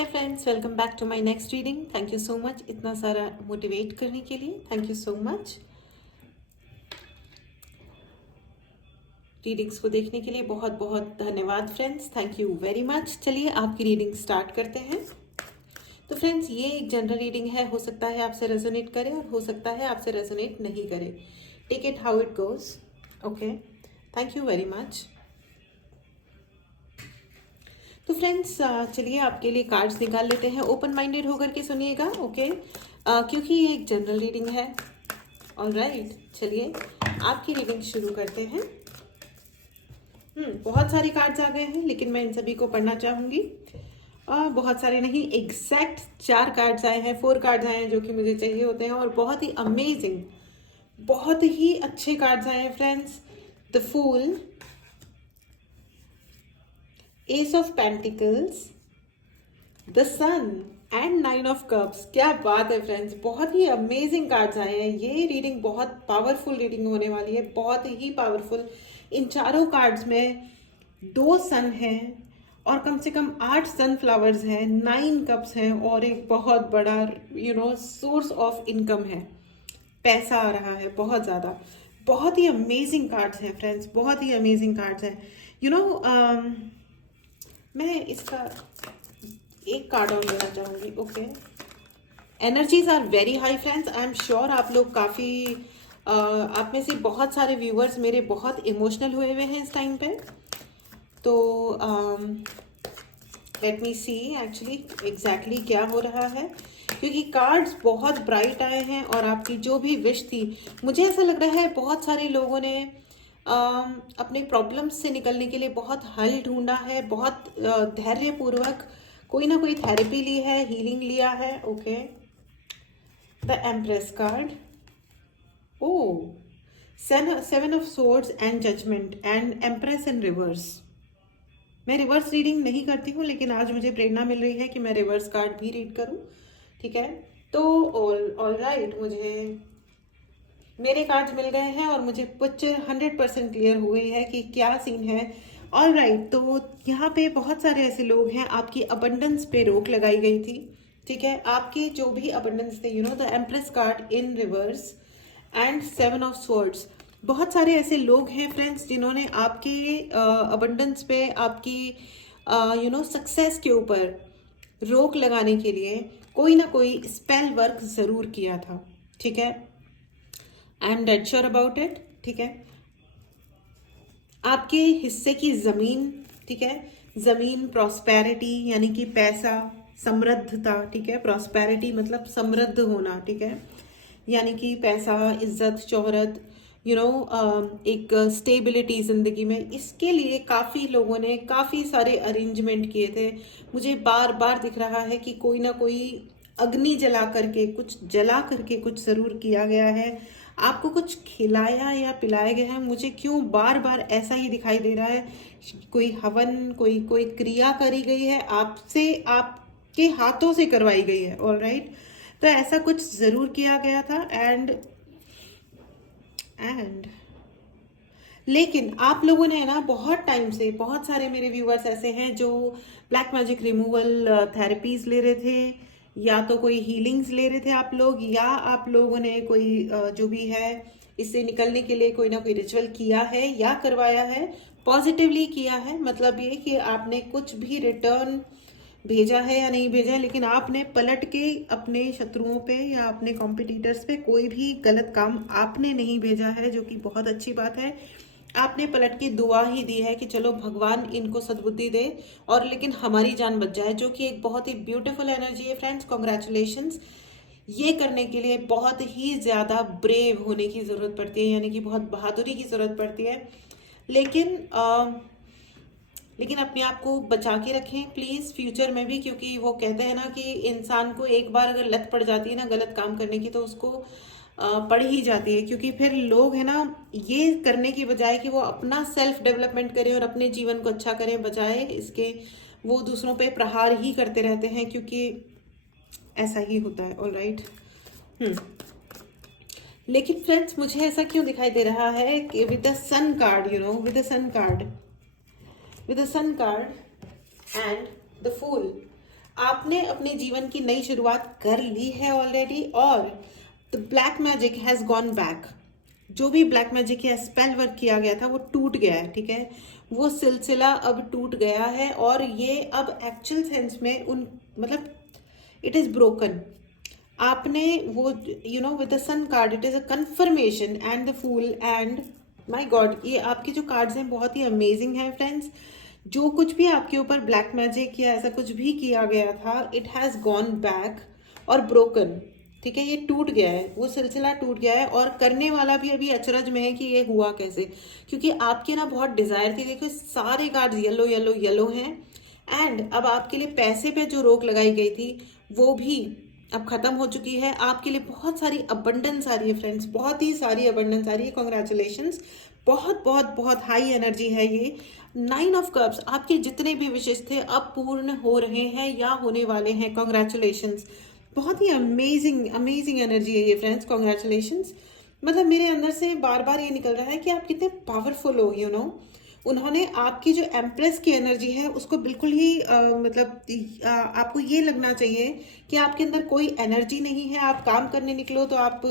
Hi friends, welcome back to my next reading. Thank you so much इतना सारा motivate करने के लिए। Thank you so much. Readings को देखने के लिए बहुत बहुत धन्यवाद friends. Thank you very much. चलिए आपकी रीडिंग स्टार्ट करते हैं। तो फ्रेंड्स, ये एक जनरल रीडिंग है। हो सकता है आपसे रेजोनेट करे और हो सकता है आपसे रेजोनेट नहीं करे। Take it how it goes. Okay, thank you very much. तो फ्रेंड्स, चलिए आपके लिए कार्ड्स निकाल लेते हैं। ओपन माइंडेड होकर के सुनिएगा, ओके? क्योंकि ये एक जनरल रीडिंग है। ऑलराइट, चलिए आपकी रीडिंग शुरू करते हैं। बहुत सारे कार्ड्स आ गए हैं, लेकिन मैं इन सभी को पढ़ना चाहूंगी। बहुत सारे नहीं, एग्जैक्ट 4 कार्ड्स आए हैं, 4 कार्ड्स आए हैं जो कि मुझे चाहिए होते हैं, और बहुत ही अमेजिंग, बहुत ही अच्छे कार्ड्स आए हैं friends. The fool, ace of pentacles, the sun and 9 of cups. क्या बात है फ्रेंड्स, बहुत ही अमेजिंग कार्ड्स आए हैं। ये रीडिंग बहुत पावरफुल रीडिंग होने वाली है, बहुत ही पावरफुल। इन चारों कार्ड्स में 2 सन हैं और कम से कम 8 सनफ्लावर्स हैं, 9 कप्स हैं और एक बहुत बड़ा सोर्स ऑफ इनकम है। पैसा आ रहा है बहुत ज़्यादा। बहुत ही अमेजिंग कार्ड्स हैं फ्रेंड्स, बहुत ही अमेजिंग कार्ड्स हैं। मैं इसका एक कार्ड और लेना चाहूंगी। Okay, energies are very high friends. I am sure आप लोग काफ़ी आप में से बहुत सारे व्यूअर्स मेरे बहुत इमोशनल हुए हुए हैं इस टाइम पे। तो लेट मी सी एक्चुअली एग्जैक्टली क्या हो रहा है, क्योंकि कार्ड्स बहुत ब्राइट आए हैं और आपकी जो भी विश थी, मुझे ऐसा लग रहा है बहुत सारे लोगों ने अपने प्रॉब्लम्स से निकलने के लिए बहुत हल ढूंढा है, बहुत धैर्यपूर्वक कोई ना कोई थेरेपी ली है, हीलिंग लिया है। Okay, the empress card, oh 7 of swords and judgement and empress in reverse. मैं रिवर्स रीडिंग नहीं करती हूँ, लेकिन आज मुझे प्रेरणा मिल रही है कि मैं रिवर्स कार्ड भी रीड करूँ। ठीक है, तो ऑल राइट, मुझे मेरे कार्ड्स मिल गए हैं और मुझे पिक्चर 100% क्लियर हुई है कि क्या सीन है। ऑल राइट, तो यहाँ पे बहुत सारे ऐसे लोग हैं, आपकी अबंडेंस पे रोक लगाई गई थी। ठीक है, आपके जो भी अबंडेंस थे, the empress card in reverse and 7 of swords. बहुत सारे ऐसे लोग हैं फ्रेंड्स जिन्होंने आपके अबंडेंस पे, आपकी सक्सेस के ऊपर रोक लगाने के लिए कोई ना कोई स्पेल वर्क जरूर किया था। ठीक है, I am dead sure about it. ठीक है, आपके हिस्से की जमीन, ठीक है, जमीन, प्रॉस्पेरिटी यानी कि पैसा, समृद्धता। ठीक है, प्रॉस्पेरिटी मतलब समृद्ध होना। ठीक है, यानी कि पैसा, इज्जत, शोहरत, एक स्टेबिलिटी जिंदगी में, इसके लिए काफ़ी लोगों ने काफ़ी सारे अरेंजमेंट किए थे। मुझे बार बार दिख रहा है कि कोई ना कोई अग्नि जला करके, कुछ जला करके कुछ ज़रूर किया गया है, आपको कुछ खिलाया या पिलाया गया है। मुझे क्यों बार बार ऐसा ही दिखाई दे रहा है, कोई हवन, कोई कोई क्रिया करी गई है आपसे, आपके हाथों से करवाई गई है। ऑलराइट, तो ऐसा कुछ ज़रूर किया गया था। एंड लेकिन आप लोगों ने ना बहुत टाइम से, बहुत सारे मेरे व्यूअर्स ऐसे हैं जो ब्लैक मैजिक रिमूवल थेरेपीज ले रहे थे, या तो कोई हीलिंग्स ले रहे थे आप लोग, या आप लोगों ने कोई जो भी है इससे निकलने के लिए कोई ना कोई रिचुअल किया है या करवाया है, पॉजिटिवली किया है। मतलब ये कि आपने कुछ भी रिटर्न भेजा है या नहीं भेजा है, लेकिन आपने पलट के अपने शत्रुओं पे या अपने कॉम्पिटिटर्स पे कोई भी गलत काम आपने नहीं भेजा है, जो कि बहुत अच्छी बात है। आपने पलट के दुआ ही दी है कि चलो भगवान इनको सद्बुद्धि दे और लेकिन हमारी जान बच जाए, जो कि एक बहुत ही ब्यूटीफुल एनर्जी है फ्रेंड्स। कॉन्ग्रेचुलेशंस। ये करने के लिए बहुत ही ज़्यादा ब्रेव होने की ज़रूरत पड़ती है, यानी कि बहुत बहादुरी की ज़रूरत पड़ती है। लेकिन अपने आप को बचा के रखें प्लीज़, फ्यूचर में भी, क्योंकि वो कहते हैं ना कि इंसान को एक बार अगर लत पड़ जाती है ना गलत काम करने की, तो उसको पड़ ही जाती है। क्योंकि फिर लोग है ना, ये करने की बजाय कि वो अपना सेल्फ डेवलपमेंट करें और अपने जीवन को अच्छा करें, बजाय इसके वो दूसरों पे प्रहार ही करते रहते हैं, क्योंकि ऐसा ही होता है। ऑलराइट, लेकिन फ्रेंड्स, मुझे ऐसा क्यों दिखाई दे रहा है कि with the sun card, with the sun card, with the sun card and the fool, आपने अपने जीवन की नई शुरुआत कर ली है ऑलरेडी, और the black magic has gone back. जो भी ब्लैक मैजिक या स्पेल वर्क किया गया था वो टूट गया है, ठीक है। वो सिलसिला अब टूट गया है, और ये अब एक्चुअल सेंस में उन मतलब इट इज ब्रोकन। आपने वो with the sun card it is a confirmation and the fool and my god, ये आपके जो कार्ड्स हैं बहुत ही अमेजिंग हैं फ्रेंड्स। जो कुछ भी आपके ऊपर ब्लैक मैजिक या ऐसा कुछ भी किया गया था, इट हैज़ गॉन बैक और ब्रोकन, ठीक है। ये टूट गया है, वो सिलसिला टूट गया है, और करने वाला भी अभी अचरज में है कि ये हुआ कैसे, क्योंकि आपकी ना बहुत डिजायर थी। देखो सारे कार्ड येलो येलो येलो हैं, एंड अब आपके लिए पैसे पे जो रोक लगाई गई थी वो भी अब खत्म हो चुकी है। आपके लिए बहुत सारी अबंडेंस आ रही है फ्रेंड्स, बहुत ही सारी अबंडेंस आ रही है। कॉन्ग्रेचुलेशंस, बहुत बहुत बहुत हाई एनर्जी है ये। 9 ऑफ कप्स, आपके जितने भी विशेष थे अब पूर्ण हो रहे हैं या होने वाले हैं। कॉन्ग्रेचुलेशंस, बहुत ही अमेजिंग अमेजिंग एनर्जी है ये फ्रेंड्स। कॉन्ग्रेचुलेशंस, मतलब मेरे अंदर से बार बार ये निकल रहा है कि आप कितने पावरफुल हो, उन्होंने आपकी जो एम्प्रेस की एनर्जी है उसको बिल्कुल ही आपको ये लगना चाहिए कि आपके अंदर कोई एनर्जी नहीं है। आप काम करने निकलो तो आप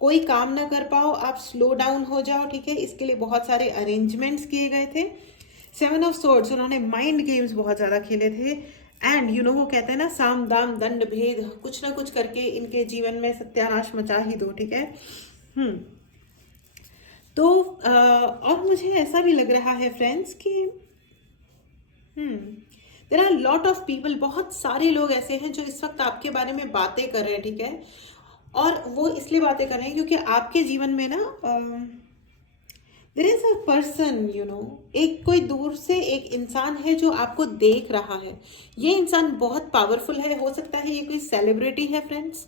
कोई काम ना कर पाओ, आप स्लो डाउन हो जाओ, ठीक है। इसके लिए बहुत सारे अरेंजमेंट्स किए गए थे। 7 ऑफ सोर्ड्स, उन्होंने माइंड गेम्स बहुत ज़्यादा खेले थे, एंड वो कहते हैं ना, साम दाम दंड भेद, कुछ ना कुछ करके इनके जीवन में सत्यानाश मचा ही दो, ठीक है। तो और मुझे ऐसा भी लग रहा है फ्रेंड्स कि there are lot of people, बहुत सारे लोग ऐसे हैं जो इस वक्त आपके बारे में बातें कर रहे हैं, ठीक है। और वो इसलिए बातें कर रहे हैं क्योंकि आपके जीवन में ना देर इज अ पर्सन, एक कोई दूर से एक इंसान है जो आपको देख रहा है। ये इंसान बहुत पावरफुल है, हो सकता है ये कोई सेलिब्रिटी है फ्रेंड्स,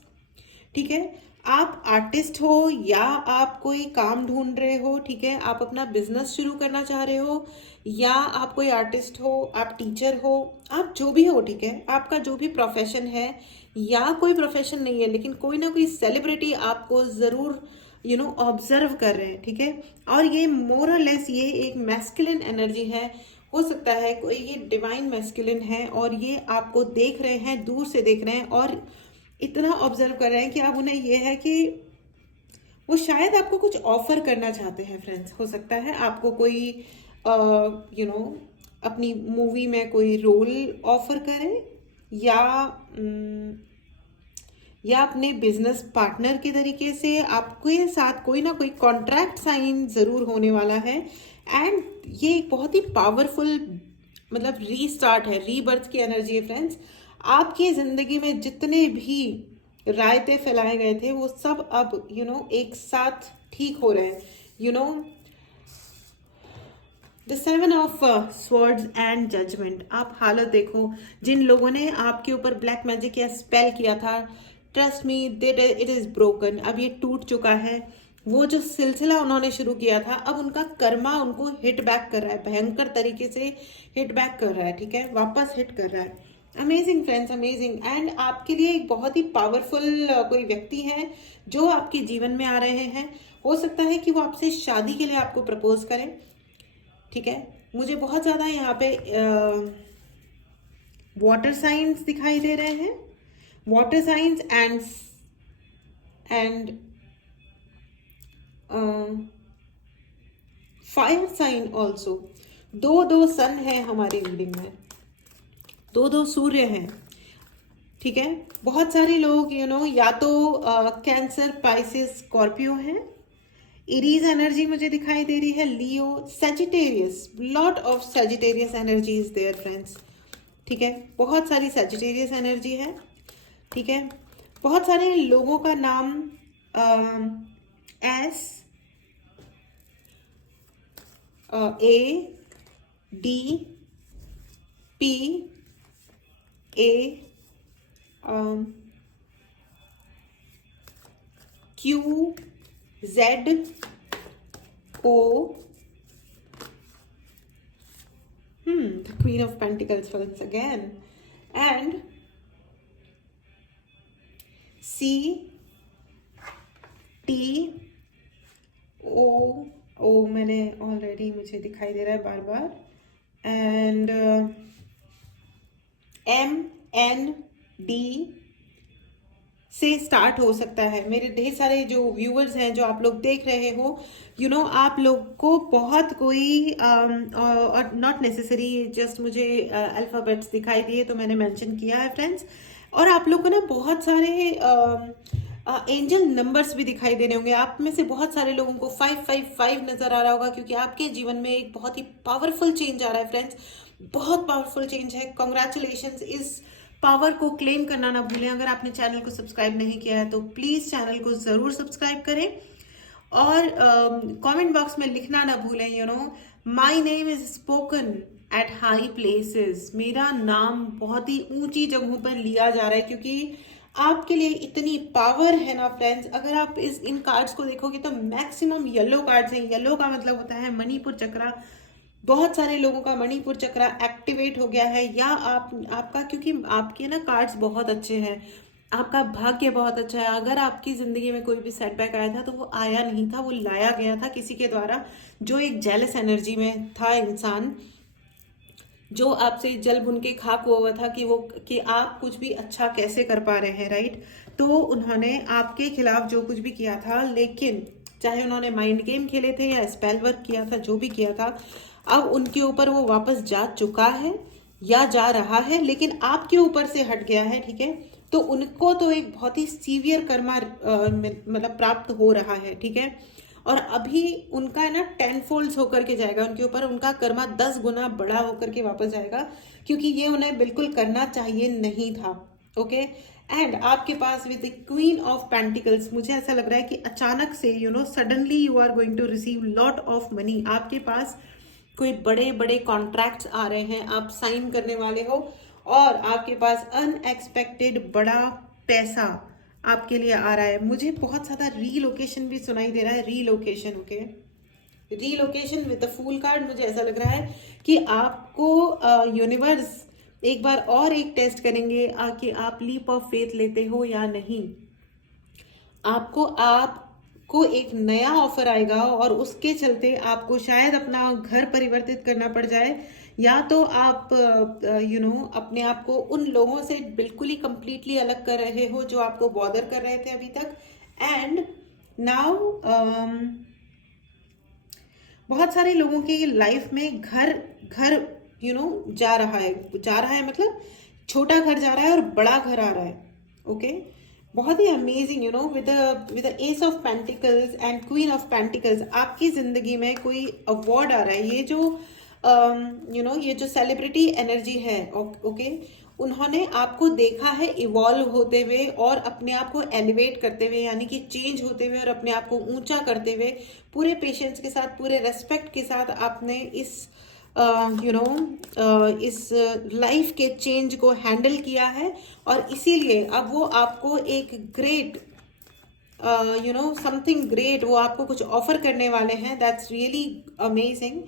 ठीक है। आप आर्टिस्ट हो या आप कोई काम ढूंढ रहे हो, ठीक है, आप अपना बिजनेस शुरू करना चाह रहे हो, या आप कोई आर्टिस्ट हो, आप टीचर हो, आप जो भी हो, ठीक है, आपका जो भी प्रोफेशन है या कोई प्रोफेशन नहीं है, लेकिन कोई ना कोई सेलिब्रिटी आपको जरूर ऑब्जर्व कर रहे हैं, ठीक है। और ये मोर और लेस ये एक मैस्कुलिन एनर्जी है। हो सकता है कोई ये डिवाइन मैस्कुलिन है और ये आपको देख रहे हैं, दूर से देख रहे हैं, और इतना ऑब्जर्व कर रहे हैं कि अब उन्हें ये है कि वो शायद आपको कुछ ऑफर करना चाहते हैं फ्रेंड्स। हो सकता है आपको कोई अपनी मूवी में कोई रोल ऑफर करें, या अपने बिजनेस पार्टनर के तरीके से आपके साथ कोई ना कोई कॉन्ट्रैक्ट साइन जरूर होने वाला है। एंड ये एक बहुत ही पावरफुल मतलब रीस्टार्ट है, रीबर्थ की एनर्जी है फ्रेंड्स। आपकी जिंदगी में जितने भी रायते फैलाए गए थे वो सब अब एक साथ ठीक हो रहे हैं। The 7 of swords and judgement, आप हालत देखो, जिन लोगों ने आपके ऊपर ब्लैक मैजिक या स्पेल किया था, trust me that it is broken, अब ये टूट चुका है। वो जो सिलसिला उन्होंने शुरू किया था, अब उनका कर्मा उनको हिट बैक कर रहा है, भयंकर तरीके से हिट बैक कर रहा है, ठीक है, वापस हिट कर रहा है। Amazing friends, amazing. एंड आपके लिए एक बहुत ही पावरफुल कोई व्यक्ति है जो आपके जीवन में आ रहे हैं। हो सकता है कि वो आपसे शादी के लिए आपको प्रपोज करें, ठीक है। मुझे बहुत ज़्यादा यहाँ पे वाटर साइंस दिखाई दे रहे हैं, water signs and fire sign also. दो दो सन है हमारी रीडिंग में, दो दो सूर्य हैं, ठीक है। बहुत सारे लोग या तो कैंसर, पाइसिस, स्कॉर्पियो हैं। इरीज एनर्जी मुझे दिखाई दे रही है, Leo, Sagittarius, lot of Sagittarius energy is there friends, ठीक है। बहुत सारी सेजिटेरियस एनर्जी है, ठीक है। बहुत सारे लोगों का नाम S, A, D, P, A, Q, Z, O, the Queen of Pentacles once again, and C, T, O मैंने ऑलरेडी, मुझे दिखाई दे रहा है बार बार, एंड M, ND से स्टार्ट हो सकता है। मेरे ढेर सारे जो व्यूअर्स हैं, जो आप लोग देख रहे हो, आप लोग को बहुत कोई और नॉट नेसेसरी, जस्ट मुझे अल्फ़ाबेट्स दिखाई दिए तो मैंने मेंशन किया है फ्रेंड्स। और आप लोग को ना बहुत सारे एंजल नंबर्स भी दिखाई दे रहे होंगे। आप में से बहुत सारे लोगों को 555 नज़र आ रहा होगा, क्योंकि आपके जीवन में एक बहुत ही पावरफुल चेंज आ रहा है फ्रेंड्स। बहुत पावरफुल चेंज है। कॉन्ग्रेचुलेशंस। इस पावर को क्लेम करना ना भूलें। अगर आपने चैनल को सब्सक्राइब नहीं किया है तो प्लीज़ चैनल को ज़रूर सब्सक्राइब करें, और कमेंट बॉक्स में लिखना ना भूलें, my name is spoken at high places. मेरा नाम बहुत ही ऊंची जगहों पर लिया जा रहा है, क्योंकि आपके लिए इतनी पावर है ना फ्रेंड्स। अगर आप इन कार्ड्स को देखोगे तो मैक्सिमम येलो कार्ड्स हैं। येलो का मतलब होता है मणिपुर चक्रा। बहुत सारे लोगों का मणिपुर चक्रा एक्टिवेट हो गया है, या आपका, क्योंकि आपके ना कार्ड्स बहुत अच्छे हैं, आपका भाग्य बहुत अच्छा है। अगर आपकी जिंदगी में कोई भी सेटबैक आया था तो वो आया नहीं था, वो लाया गया था किसी के द्वारा, जो एक जेलस एनर्जी में था इंसान, जो आपसे जल बुन के खाक हुआ था कि आप कुछ भी अच्छा कैसे कर पा रहे हैं, राइट। तो उन्होंने आपके खिलाफ जो कुछ भी किया था, लेकिन चाहे उन्होंने माइंड गेम खेले थे या स्पेल वर्क किया था, जो भी किया था, अब उनके ऊपर वो वापस जा चुका है या जा रहा है, लेकिन आपके ऊपर से हट गया है, ठीक है। तो उनको तो एक बहुत ही सीवियर कर्मा मतलब प्राप्त हो रहा है, ठीक है। और अभी उनका है ना 10 फोल्ड्स होकर के जाएगा उनके ऊपर, उनका कर्मा 10 गुना बड़ा होकर के वापस जाएगा, क्योंकि ये उन्हें बिल्कुल करना चाहिए नहीं था, ओके। एंड आपके पास with the queen of pentacles, मुझे ऐसा लग रहा है कि अचानक से suddenly you are going to receive lot of money. आपके पास कोई बड़े बड़े कॉन्ट्रैक्ट्स आ रहे हैं, आप साइन करने वाले हो, और आपके पास अनएक्सपेक्टेड बड़ा पैसा आपके लिए आ रहा है। मुझे बहुत ज़्यादा रीलोकेशन भी सुनाई दे रहा है, relocation, okay. Relocation with the fool card, मुझे ऐसा लग रहा है कि आपको यूनिवर्स एक बार और एक टेस्ट करेंगे कि आप लीप ऑफ फेथ लेते हो या नहीं। आपको एक नया ऑफर आएगा, और उसके चलते आपको शायद अपना घर परिवर्तित करना पड़ जाए, या तो आप अपने आप को उन लोगों से बिल्कुल ही कंप्लीटली अलग कर रहे हो जो आपको बॉदर कर रहे थे अभी तक। एंड नाउ बहुत सारे लोगों की लाइफ में घर जा रहा है, मतलब छोटा घर जा रहा है और बड़ा घर आ रहा है, ओके। बहुत ही amazing, with ace of pentacles and queen of pentacles, आपकी जिंदगी में कोई अवार्ड आ रहा है। ये जो सेलिब्रिटी एनर्जी है, ओके, उन्होंने आपको देखा है इवॉल्व होते हुए और अपने आप को एलिवेट करते हुए, यानी कि चेंज होते हुए और अपने आप को ऊंचा करते हुए, पूरे पेशेंस के साथ, पूरे रेस्पेक्ट के साथ आपने इस इस लाइफ के चेंज को हैंडल किया है, और इसीलिए अब वो आपको एक ग्रेट समथिंग ग्रेट, वो आपको कुछ ऑफर करने वाले हैं। That's really amazing.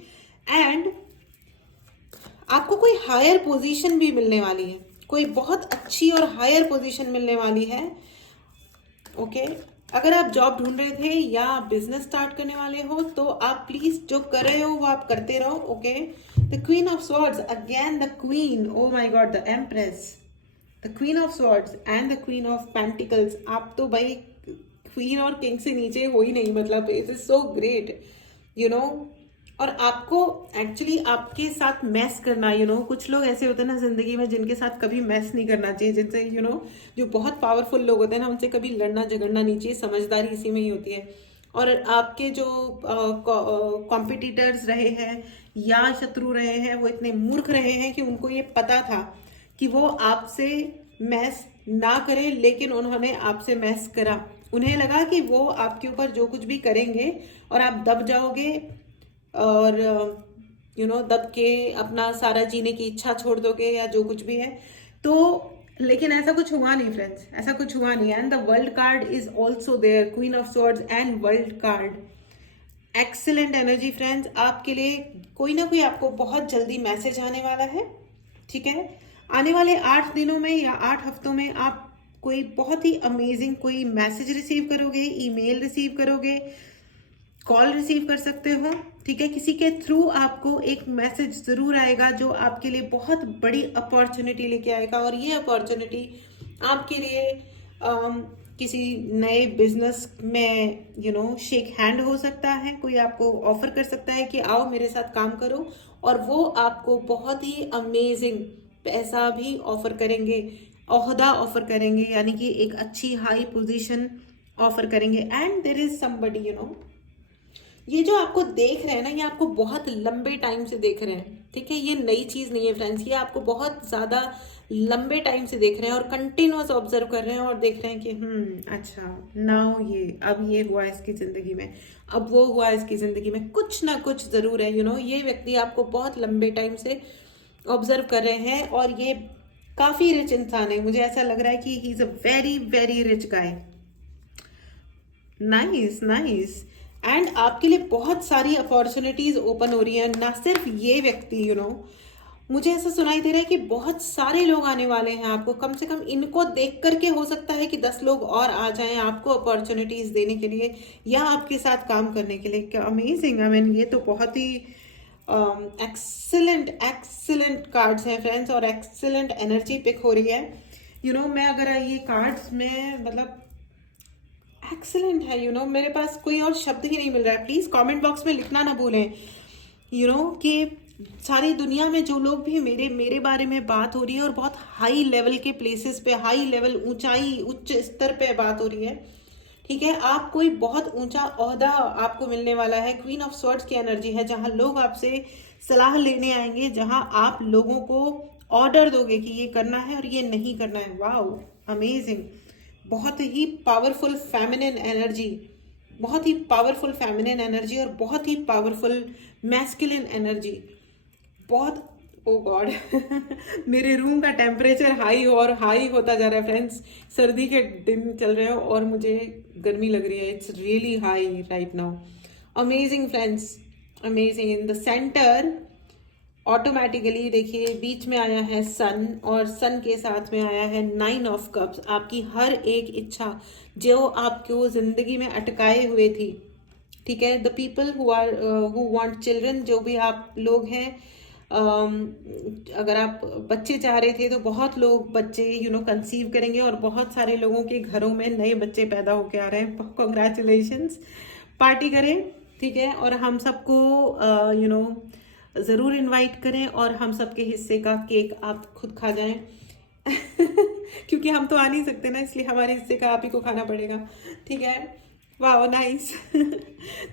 एंड आपको कोई हायर पोजीशन भी मिलने वाली है, कोई बहुत अच्छी और हायर पोजीशन मिलने वाली है, ओके। अगर आप जॉब ढूंढ रहे थे या बिजनेस स्टार्ट करने वाले हो, तो आप प्लीज जो कर रहे हो वो आप करते रहो, okay. The queen of swords, again the queen, O my god, the empress, the queen of swords and the queen of pentacles. आप तो भाई क्वीन और किंग से नीचे हो ही नहीं, मतलब इट इज सो ग्रेट, और आपको एक्चुअली आपके साथ मैस करना, कुछ लोग ऐसे होते हैं ना जिंदगी में जिनके साथ कभी मैस नहीं करना चाहिए, जिनसे जो बहुत पावरफुल लोग होते हैं ना, उनसे कभी लड़ना झगड़ना नहीं चाहिए। समझदारी इसी में ही होती है। और आपके जो कॉम्पिटिटर्स रहे हैं या शत्रु रहे हैं, वो इतने मूर्ख रहे हैं कि उनको ये पता था कि वो आपसे मैस ना करें, लेकिन उन्होंने आपसे मैस करा। उन्हें लगा कि वो आपके ऊपर जो कुछ भी करेंगे और आप दब जाओगे, और दब के अपना सारा जीने की इच्छा छोड़ दोगे या जो कुछ भी है। तो लेकिन ऐसा कुछ हुआ नहीं फ्रेंड्स, ऐसा कुछ हुआ नहीं। And the world card is also there, queen of swords and world card. Excellent energy friends, आपके लिए कोई ना कोई आपको बहुत जल्दी मैसेज आने वाला है, ठीक है। आने वाले 8 दिनों में या 8 हफ्तों में आप कोई बहुत ही अमेजिंग कोई मैसेज रिसीव करोगे, ईमेल रिसीव करोगे, कॉल रिसीव कर सकते हो, ठीक है, किसी के थ्रू आपको एक मैसेज जरूर आएगा जो आपके लिए बहुत बड़ी अपॉर्चुनिटी लेके आएगा, और ये अपॉर्चुनिटी आपके लिए किसी नए बिजनेस में शेक हैंड हो सकता है। कोई आपको ऑफर कर सकता है कि आओ मेरे साथ काम करो, और वो आपको बहुत ही अमेजिंग पैसा भी ऑफर करेंगे, ओहदा ऑफर करेंगे, यानी कि एक अच्छी हाई पोजीशन ऑफर करेंगे। एंड देयर इज समबडी ये जो आपको देख रहे हैं ना, ये आपको बहुत लंबे टाइम से देख रहे हैं, ठीक है, ये नई चीज नहीं है फ्रेंड्स, ये आपको बहुत ज्यादा लंबे टाइम से देख रहे हैं और कंटिन्यूअस ऑब्जर्व कर रहे हैं और देख रहे हैं कि अच्छा नाउ ये अब ये हुआ इसकी जिंदगी में, अब वो हुआ इसकी जिंदगी में, कुछ ना कुछ जरूर है। ये व्यक्ति आपको बहुत लंबे टाइम से ऑब्जर्व कर रहे हैं, और ये काफी रिच इंसान है। मुझे ऐसा लग रहा है कि he is a very very rich guy. Nice nice. And आपके लिए बहुत सारी अपॉर्चुनिटीज ओपन हो रही हैं। ना सिर्फ ये व्यक्ति मुझे ऐसा सुनाई दे रहा है कि बहुत सारे लोग आने वाले हैं आपको, कम से कम इनको देख करके हो सकता है कि 10 लोग और आ जाएं आपको अपॉर्चुनिटीज देने के लिए या आपके साथ काम करने के लिए। क्या अमेजिंग। आई मीन ये तो बहुत ही एक्सीलेंट एक्सीलेंट कार्ड्स हैं फ्रेंड्स, और एक्सीलेंट एनर्जी पिक हो रही है। मैं अगर ये कार्ड्स में मतलब एक्सीलेंट है। मेरे पास कोई और शब्द ही नहीं मिल रहा है। प्लीज कमेंट बॉक्स में लिखना ना भूलें कि सारी दुनिया में जो लोग भी मेरे बारे में बात हो रही है, और बहुत हाई लेवल के प्लेसेस पे, हाई लेवल ऊंचाई उच्च स्तर पे बात हो रही है, ठीक है, आप कोई बहुत ऊंचा ओहदा आपको मिलने वाला है। क्वीन ऑफ स्वॉर्ड्स की एनर्जी है, जहां लोग आपसे सलाह लेने आएंगे, जहां आप लोगों को ऑर्डर दोगे कि ये करना है और ये नहीं करना है। Wow amazing. बहुत ही पावरफुल फेमिनिन एनर्जी, बहुत ही पावरफुल फेमिनिन एनर्जी, और बहुत ही पावरफुल मैस्कुलिन एनर्जी। बहुत ओ गॉड मेरे रूम का टेम्परेचर हाई और हाई होता जा रहा है फ्रेंड्स। सर्दी के दिन चल रहे हैं और मुझे गर्मी लग रही है। It's really high right now. Amazing friends, amazing. In the centre automatically देखिए बीच में आया है सन, और सन के साथ में आया है 9 ऑफ कप्स। आपकी हर एक इच्छा जो आपको जिंदगी में अटकाए हुए थी, ठीक है, the people who want children, जो भी आप लोग हैं, अगर आप बच्चे चाह रहे थे तो बहुत लोग बच्चे कंसीव करेंगे, और बहुत सारे लोगों के घरों में नए बच्चे पैदा होके आ रहे हैं। कॉन्ग्रेचुलेशंस, पार्टी करें, ठीक है, और हम सबको ज़रूर इनवाइट करें, और हम सबके हिस्से का केक आप खुद खा जाएं क्योंकि हम तो आ नहीं सकते ना, इसलिए हमारे हिस्से का आप ही को खाना पड़ेगा, ठीक है। वाह नाइस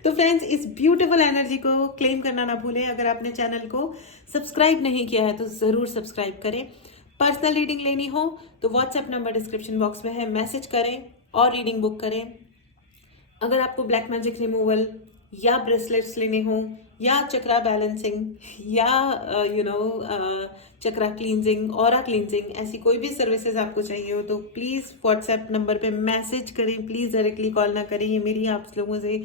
तो फ्रेंड्स, इस ब्यूटीफुल एनर्जी को क्लेम करना ना भूलें। अगर आपने चैनल को सब्सक्राइब नहीं किया है तो ज़रूर सब्सक्राइब करें। पर्सनल रीडिंग लेनी हो तो व्हाट्सएप नंबर डिस्क्रिप्शन बॉक्स में है, मैसेज करें और रीडिंग बुक करें। अगर आपको ब्लैक मैजिक रिमूवल या ब्रेसलेट्स लेने हो, या चक्रा बैलेंसिंग, या चक्रा क्लींजिंग, ऑरा क्लींजिंग, ऐसी कोई भी सर्विसेज आपको चाहिए हो तो प्लीज़ व्हाट्सएप नंबर पे मैसेज करें। प्लीज़ डायरेक्टली कॉल ना करें। ये मेरी आप लोगों से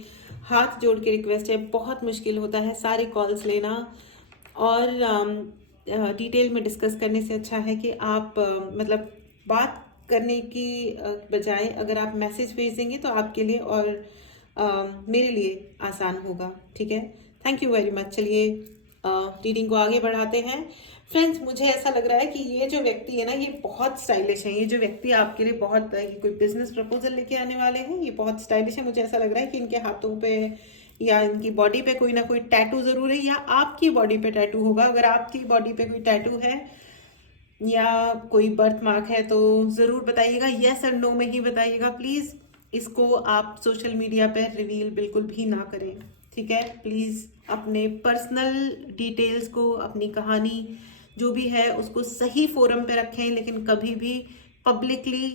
हाथ जोड़ के रिक्वेस्ट है। बहुत मुश्किल होता है सारे कॉल्स लेना, और डिटेल में डिस्कस करने से अच्छा है कि आप मतलब बात करने की बजाय अगर आप मैसेज भेज देंगे तो आपके लिए और मेरे लिए आसान होगा, ठीक है। Thank you very much. चलिए रीडिंग को आगे बढ़ाते हैं फ्रेंड्स। मुझे ऐसा लग रहा है कि ये जो व्यक्ति है ना, ये बहुत स्टाइलिश है। ये जो व्यक्ति आपके लिए बहुत कोई बिजनेस प्रपोजल लेके आने वाले हैं, ये बहुत स्टाइलिश है। मुझे ऐसा लग रहा है कि इनके हाथों पे या इनकी बॉडी पे कोई ना कोई टैटू जरूर है, या आपकी बॉडी पे टैटू होगा। अगर आपकी बॉडी पे कोई टैटू है या कोई बर्थ मार्क है तो ज़रूर बताइएगा, यस और नो में ही बताइएगा प्लीज़। इसको आप सोशल मीडिया पर रिवील बिल्कुल भी ना करें, ठीक है। प्लीज़ अपने पर्सनल डिटेल्स को, अपनी कहानी जो भी है उसको सही फोरम पे रखें, लेकिन कभी भी पब्लिकली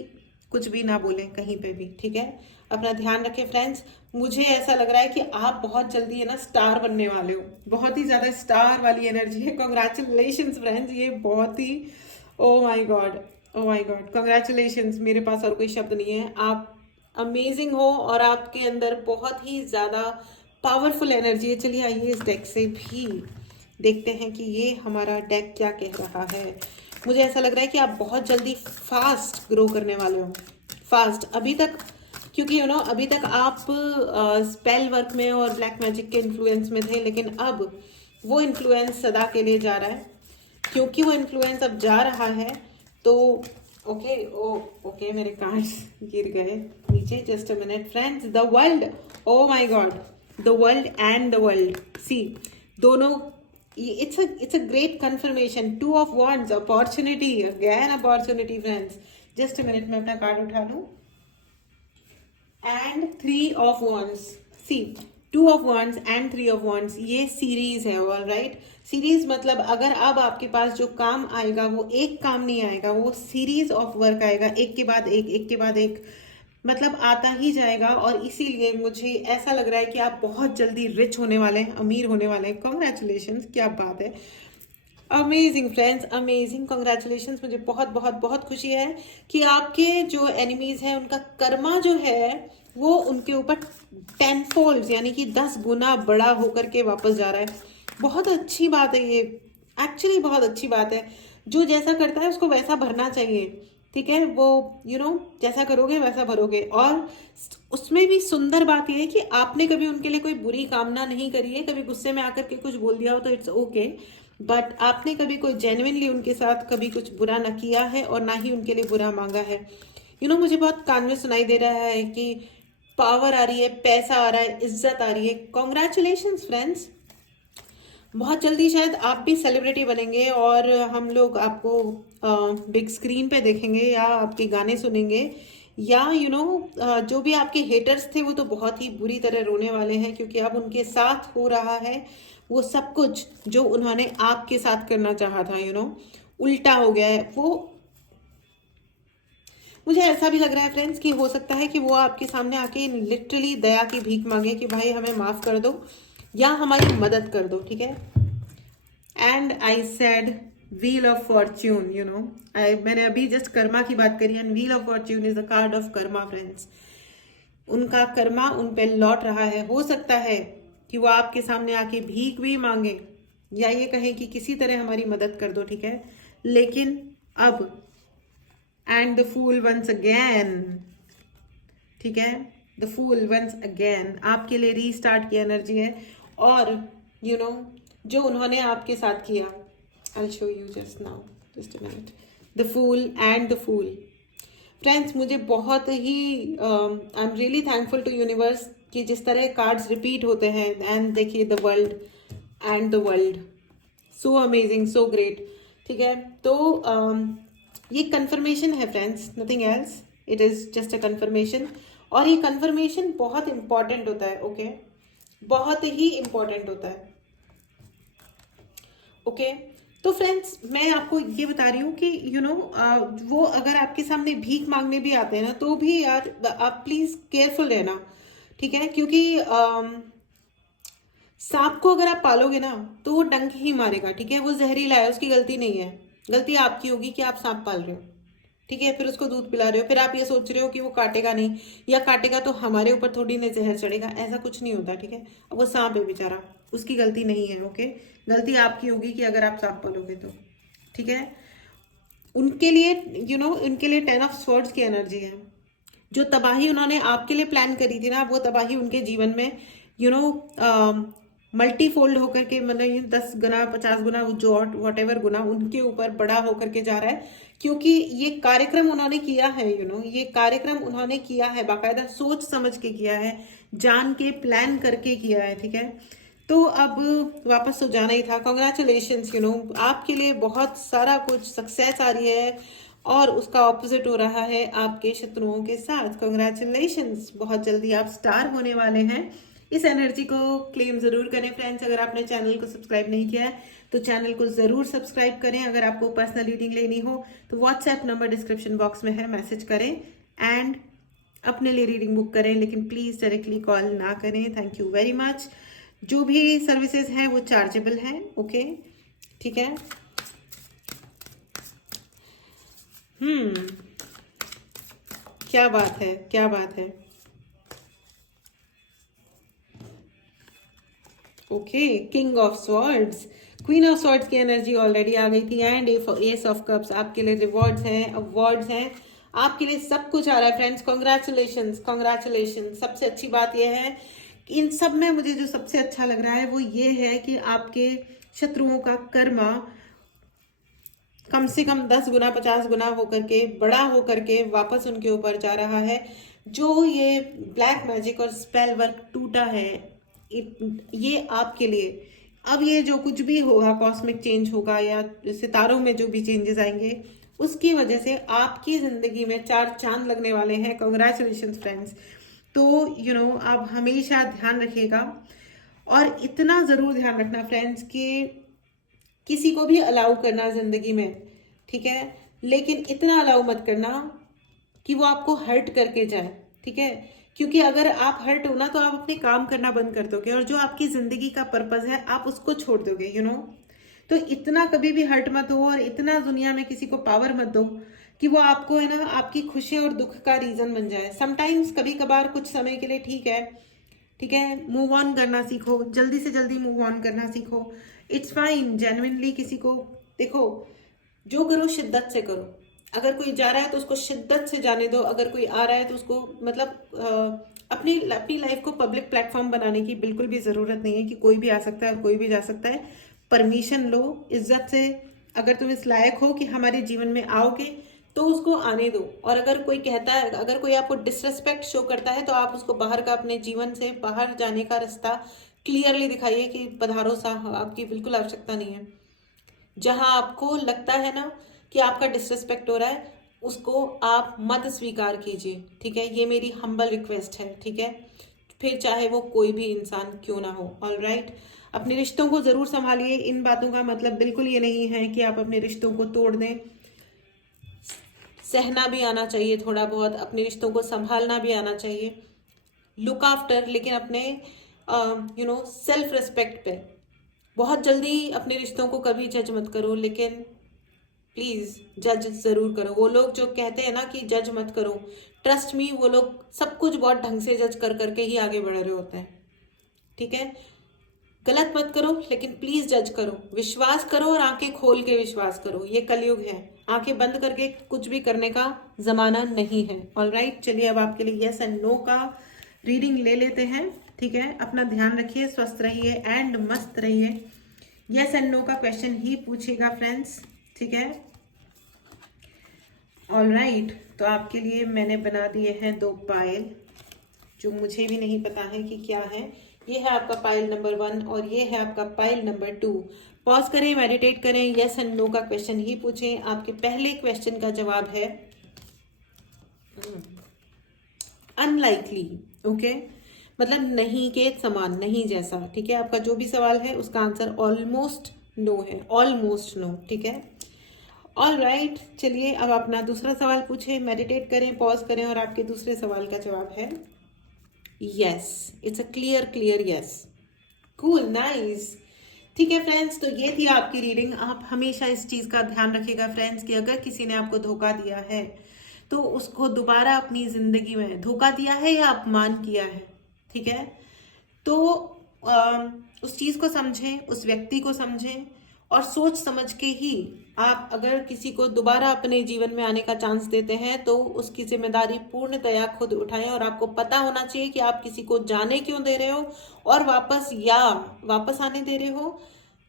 कुछ भी ना बोलें कहीं पे भी, ठीक है। अपना ध्यान रखें फ्रेंड्स। मुझे ऐसा लग रहा है कि आप बहुत जल्दी है ना स्टार बनने वाले हो। बहुत ही ज़्यादा स्टार वाली एनर्जी है। कॉन्ग्रेचुलेशंस फ्रेंड्स, ये बहुत ही oh my god, oh my god, congratulations. मेरे पास और कोई शब्द नहीं है। आप अमेजिंग हो और आपके अंदर बहुत ही ज़्यादा पावरफुल एनर्जी है। चलिए आइए इस डेक से भी देखते हैं कि ये हमारा डेक क्या कह रहा है। मुझे ऐसा लग रहा है कि आप बहुत जल्दी फास्ट ग्रो करने वाले हो। फास्ट, अभी तक क्योंकि अभी तक आप स्पेल वर्क में और ब्लैक मैजिक के इन्फ्लुएंस में थे, लेकिन अब वो इन्फ्लुएंस सदा के लिए जा रहा है। क्योंकि वो इन्फ्लुएंस अब जा रहा है तो ओके मेरे कार्ड्स गिर गए नीचे, just a minute friends. The world, oh my god, the world and the world, see दोनों, it's a great confirmation. 2 of Wands, opportunity, again opportunity friends. Just a minute, मैं अपना कार्ड उठा लूं। And 3 of Wands, see 2 of Wands and 3 of Wands, ये series है, all right. Series मतलब अगर अब आपके पास जो काम आएगा वो एक काम नहीं आएगा, वो सीरीज ऑफ वर्क आएगा, एक के बाद एक के बाद एक, मतलब आता ही जाएगा। और इसीलिए मुझे ऐसा लग रहा है कि आप बहुत जल्दी रिच होने वाले हैं, अमीर होने वाले हैं। कॉन्ग्रेचुलेशंस, क्या बात है, अमेजिंग फ्रेंड्स, अमेजिंग, कॉन्ग्रेचुलेशंस। मुझे बहुत बहुत बहुत खुशी है कि आपके जो एनिमीज हैं उनका कर्मा जो है वो उनके ऊपर 10 फोल्ड यानी कि 10 गुना बड़ा होकर के वापस जा रहा है। बहुत अच्छी बात है ये, एक्चुअली बहुत अच्छी बात है। जो जैसा करता है उसको वैसा भरना चाहिए, ठीक है। वो जैसा करोगे वैसा भरोगे। और उसमें भी सुंदर बात यह है कि आपने कभी उनके लिए कोई बुरी कामना नहीं करी है। कभी गुस्से में आकर के कुछ बोल दिया हो तो इट्स ओके, बट आपने कभी कोई जेन्युइनली उनके साथ कभी कुछ बुरा ना किया है और ना ही उनके लिए बुरा मांगा है। मुझे बहुत कान में सुनाई दे रहा है कि पावर आ रही है, पैसा आ रहा है, इज्जत आ रही है। कॉन्ग्रेचुलेशंस फ्रेंड्स, बहुत जल्दी शायद आप भी सेलिब्रिटी बनेंगे और हम लोग आपको बिग स्क्रीन पे देखेंगे या आपके गाने सुनेंगे, या जो भी आपके हेटर्स थे वो तो बहुत ही बुरी तरह रोने वाले हैं, क्योंकि अब उनके साथ हो रहा है वो सब कुछ जो उन्होंने आपके साथ करना चाहा था, उल्टा हो गया है वो। मुझे ऐसा भी लग रहा है फ्रेंड्स कि हो सकता है कि वो आपके सामने आके लिटरली दया की भीख मांगे कि भाई हमें माफ कर दो या हमारी मदद कर दो, ठीक है। And I said wheel of Fortune, मैंने अभी जस्ट कर्मा की बात करी, and wheel of Fortune is the card of Karma friends. उनका कर्मा उन पे लौट रहा है। हो सकता है कि वो आपके सामने आके भीख भी मांगे या ये कहें कि किसी तरह हमारी मदद कर दो, ठीक है। लेकिन अब and the fool once again, ठीक है, द फूल वंस अगेन आपके लिए रीस्टार्ट की एनर्जी है। और जो उन्होंने आपके साथ किया, I show you just now, just a minute, the fool and the fool friends. मुझे बहुत ही I am really thankful to universe कि जिस तरह कार्ड्स रिपीट होते हैं। एंड देखिए, the world and the world, so amazing, so great, ठीक है। तो ये कंफर्मेशन है friends, nothing else, it is just a confirmation. और ये कंफर्मेशन बहुत इंपॉर्टेंट होता है, ओके, बहुत ही इंपॉर्टेंट होता है, ओके। तो फ्रेंड्स, मैं आपको ये बता रही हूँ कि वो अगर आपके सामने भीख मांगने भी आते हैं ना, तो भी यार आप प्लीज केयरफुल रहना, ठीक है। क्योंकि सांप को अगर आप पालोगे ना तो वो डंक ही मारेगा, ठीक है। वो जहरीला है, उसकी गलती नहीं है, गलती आपकी होगी कि आप सांप पाल रहे हो, ठीक है। फिर उसको दूध पिला रहे हो, फिर आप ये सोच रहे हो कि वो काटेगा नहीं, या काटेगा तो हमारे ऊपर थोड़ी ना जहर चढ़ेगा, ऐसा कुछ नहीं होता, ठीक है। अब वो सांप है बेचारा, उसकी गलती नहीं है, ओके। गलती आपकी होगी कि अगर आप सांप पालोगे तो, ठीक है। उनके लिए उनके लिए 10 ऑफ स्वॉर्ड्स की एनर्जी है। जो तबाही उन्होंने आपके लिए प्लान करी थी ना, वो तबाही उनके जीवन में मल्टी फोल्ड होकर के, मतलब 10 गुना 50 गुना जो वॉट एवर गुना उनके ऊपर बड़ा होकर के जा रहा है। क्योंकि ये कार्यक्रम उन्होंने किया है, ये कार्यक्रम उन्होंने किया है, बाकायदा सोच समझ के किया है, जान के प्लान करके किया है, ठीक है। तो अब वापस तो जाना ही था। कॉन्ग्रेचुलेशंस, आपके लिए बहुत सारा कुछ सक्सेस आ रही है और उसका ऑपोजिट हो रहा है आपके शत्रुओं के साथ। कॉन्ग्रेचुलेशंस, बहुत जल्दी आप स्टार होने वाले हैं। इस एनर्जी को क्लेम जरूर करें फ्रेंड्स। अगर आपने चैनल को सब्सक्राइब नहीं किया है तो चैनल को जरूर सब्सक्राइब करें। अगर आपको पर्सनल रीडिंग लेनी हो तो व्हाट्सएप नंबर डिस्क्रिप्शन बॉक्स में है, मैसेज करें एंड अपने लिए रीडिंग बुक करें, लेकिन प्लीज डायरेक्टली कॉल ना करें। Thank you very much. जो भी सर्विसेज हैं वो चार्जेबल हैं, ओके, ठीक है। क्या बात है, क्या बात है, okay. King of swords, queen of swords की एनर्जी ऑलरेडी आ गई थी, एंड एस ऑफ कप्स आपके लिए रिवॉर्ड्स हैं, अवार्ड्स हैं, आपके लिए सब कुछ आ रहा है फ्रेंड्स। Congratulations, congratulations. सबसे अच्छी बात यह है कि इन सब में मुझे जो सबसे अच्छा लग रहा है वो ये है कि आपके शत्रुओं का कर्मा कम से कम 10 गुना 50 गुना होकर के, बड़ा होकर के वापस उनके ऊपर जा रहा है। जो ये ब्लैक मैजिक और स्पेल वर्क टूटा है, ये आपके लिए अब ये जो कुछ भी होगा, कॉस्मिक चेंज होगा या सितारों में जो भी चेंजेस आएंगे, उसकी वजह से आपकी जिंदगी में 4 चांद लगने वाले हैं। Congratulation friends. तो आप हमेशा ध्यान रखिएगा और इतना ज़रूर ध्यान रखना फ्रेंड्स कि किसी को भी अलाउ करना जिंदगी में, ठीक है, लेकिन इतना अलाउ मत करना कि वो आपको हर्ट करके जाए, ठीक है। क्योंकि अगर आप हर्ट हो ना तो आप अपने काम करना बंद कर दोगे और जो आपकी जिंदगी का पर्पस है आप उसको छोड़ दोगे, तो इतना कभी भी हर्ट मत हो और इतना दुनिया में किसी को पावर मत दो कि वो आपको है ना आपकी खुशी और दुख का रीजन बन जाए। समटाइम्स, कभी कभार, कुछ समय के लिए ठीक है, ठीक है, मूव ऑन करना सीखो, जल्दी से जल्दी मूव ऑन करना सीखो। It's fine. जेन्युइनली किसी को देखो, जो करो शिद्दत से करो। अगर कोई जा रहा है तो उसको शिद्दत से जाने दो, अगर कोई आ रहा है तो उसको मतलब अपनी अपनी लाइफ को पब्लिक प्लेटफॉर्म बनाने की बिल्कुल भी ज़रूरत नहीं है कि कोई भी आ सकता है और कोई भी जा सकता है। परमिशन लो इज्जत से। अगर तुम इस लायक हो कि हमारे जीवन में आओगे तो उसको आने दो। और अगर कोई कहता है, अगर कोई आपको डिसरेस्पेक्ट शो करता है तो आप उसको बाहर का, अपने जीवन से बाहर जाने का रास्ता क्लियरली दिखाइए कि पधारो सा, आपकी बिल्कुल आवश्यकता नहीं है। जहां आपको लगता है ना कि आपका डिसरिस्पेक्ट हो रहा है, उसको आप मत स्वीकार कीजिए, ठीक है। ये मेरी हम्बल रिक्वेस्ट है, ठीक है। फिर चाहे वो कोई भी इंसान क्यों ना हो। All right. अपने रिश्तों को जरूर संभालिए। इन बातों का मतलब बिल्कुल ये नहीं है कि आप अपने रिश्तों को तोड़ दें। सहना भी आना चाहिए थोड़ा बहुत, अपने रिश्तों को संभालना भी आना चाहिए। लुक आफ्टर, लेकिन अपने सेल्फ रिस्पेक्ट पे। बहुत जल्दी अपने रिश्तों को कभी जज मत करो, लेकिन प्लीज जज जरूर करो। वो लोग जो कहते हैं ना कि जज मत करो, ट्रस्ट मी, वो लोग सब कुछ बहुत ढंग से जज कर करके ही आगे बढ़ रहे होते हैं, ठीक है। गलत मत करो, लेकिन प्लीज जज करो, विश्वास करो और आंखें खोल के विश्वास करो। ये कलयुग है, आंखें बंद करके कुछ भी करने का जमाना नहीं है। All right. चलिए अब आपके लिए यस एंड नो का रीडिंग ले लेते हैं, ठीक है। अपना ध्यान रखिए, स्वस्थ रहिए एंड मस्त रहिए। यस एंड नो का क्वेश्चन ही पूछेगा फ्रेंड्स, ठीक है। All right. तो आपके लिए मैंने बना दिए हैं 2 पायल, जो मुझे भी नहीं पता है कि क्या है। ये है आपका पाइल नंबर 1 और ये है आपका पाइल नंबर 2। पॉज करें, मेडिटेट करें, यस एंड नो का क्वेश्चन ही पूछें। आपके पहले क्वेश्चन का जवाब है अनलाइकली, ओके, मतलब नहीं के समान, नहीं जैसा, ठीक है। आपका जो भी सवाल है उसका आंसर ऑलमोस्ट नो है, ऑलमोस्ट नो, ठीक है। All right. चलिए अब अपना दूसरा सवाल पूछें, मेडिटेट करें, पॉज करें और आपके दूसरे सवाल का जवाब है yes. It's a clear yes. Cool, nice, ठीक है फ्रेंड्स। तो ये थी आपकी रीडिंग। आप हमेशा इस चीज़ का ध्यान रखिएगा फ्रेंड्स कि अगर किसी ने आपको धोखा दिया है तो उसको दोबारा अपनी ज़िंदगी में, धोखा दिया है या अपमान किया है, ठीक है, तो उस चीज़ को समझें, उस व्यक्ति को समझें और सोच समझ के ही आप अगर किसी को दोबारा अपने जीवन में आने का चांस देते हैं तो उसकी जिम्मेदारी पूर्णतया खुद उठाएं। और आपको पता होना चाहिए कि आप किसी को जाने क्यों दे रहे हो और वापस आने दे रहे हो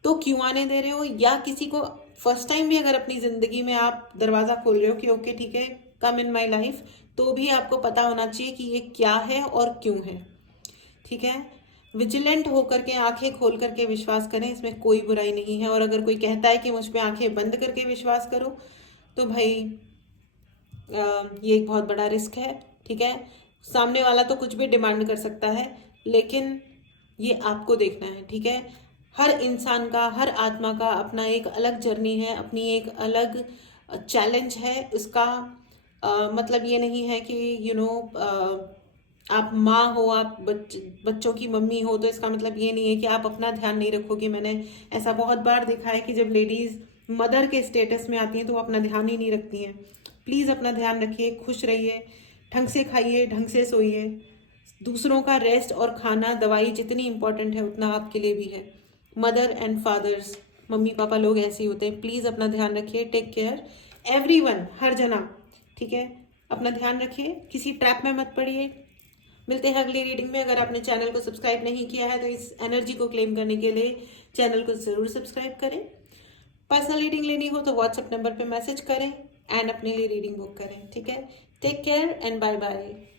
तो क्यों आने दे रहे हो, या किसी को फर्स्ट टाइम भी अगर अपनी ज़िंदगी में आप दरवाज़ा खोल रहे हो कि ओके ठीक है, कम इन माई लाइफ, तो भी आपको पता होना चाहिए कि ये क्या है और क्यों है, ठीक है। विजिलेंट होकर के, आंखें खोल करके विश्वास करें, इसमें कोई बुराई नहीं है। और अगर कोई कहता है कि मुझ पे आंखें बंद करके विश्वास करो तो भाई ये एक बहुत बड़ा रिस्क है, ठीक है। सामने वाला तो कुछ भी डिमांड कर सकता है, लेकिन ये आपको देखना है, ठीक है। हर इंसान का, हर आत्मा का अपना एक अलग जर्नी है, अपनी एक अलग चैलेंज है। इसका मतलब ये नहीं है कि आप माँ हो, आप बच्चों की मम्मी हो, तो इसका मतलब ये नहीं है कि आप अपना ध्यान नहीं रखोगे। मैंने ऐसा बहुत बार देखा है कि जब लेडीज़ मदर के स्टेटस में आती हैं तो वो अपना ध्यान ही नहीं रखती हैं। प्लीज़ अपना ध्यान रखिए, खुश रहिए, ढंग से खाइए, ढंग से सोइए। दूसरों का रेस्ट और खाना, दवाई जितनी इंपॉर्टेंट है उतना आपके लिए भी है। Mother and fathers, mummy papa लोग ऐसे ही होते हैं। प्लीज़ अपना ध्यान रखिए, टेक केयर एवरीवन, हर जना, ठीक है। अपना ध्यान रखिए, किसी ट्रैप में मत पड़िए। मिलते हैं अगली रीडिंग में। अगर आपने चैनल को सब्सक्राइब नहीं किया है तो इस एनर्जी को क्लेम करने के लिए चैनल को ज़रूर सब्सक्राइब करें। पर्सनल रीडिंग लेनी हो तो व्हाट्सएप नंबर पे मैसेज करें एंड अपने लिए रीडिंग बुक करें। ठीक है, take care and bye bye.